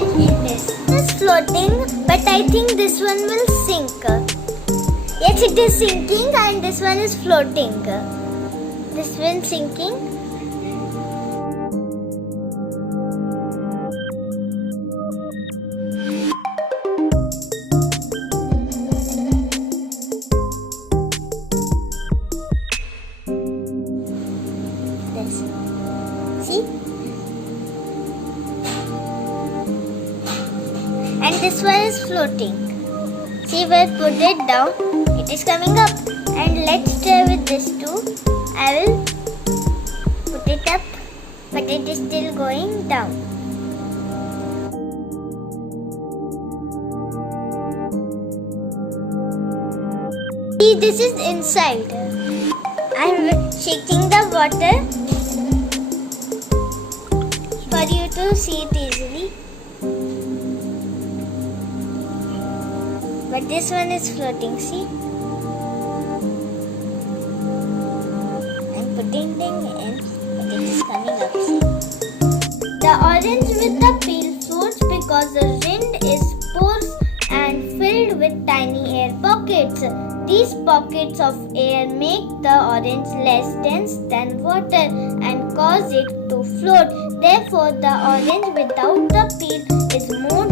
orange in this. It's floating, but I think this one will sink. Yes, it is sinking and this one is floating. This one sinking. This. See? And this one is floating. See, we'll put it down. It is coming up. And let's try with this too. I will put it up, but it is still going down. See, this is inside. I am shaking the water for you to see it easily. But this one is floating, see? I'm putting them in, but it is coming up, see? The orange with the peel floats because the rind is porous and filled with tiny air pockets. These pockets of air make the orange less dense than water and cause it to float. Therefore, the orange without the peel is more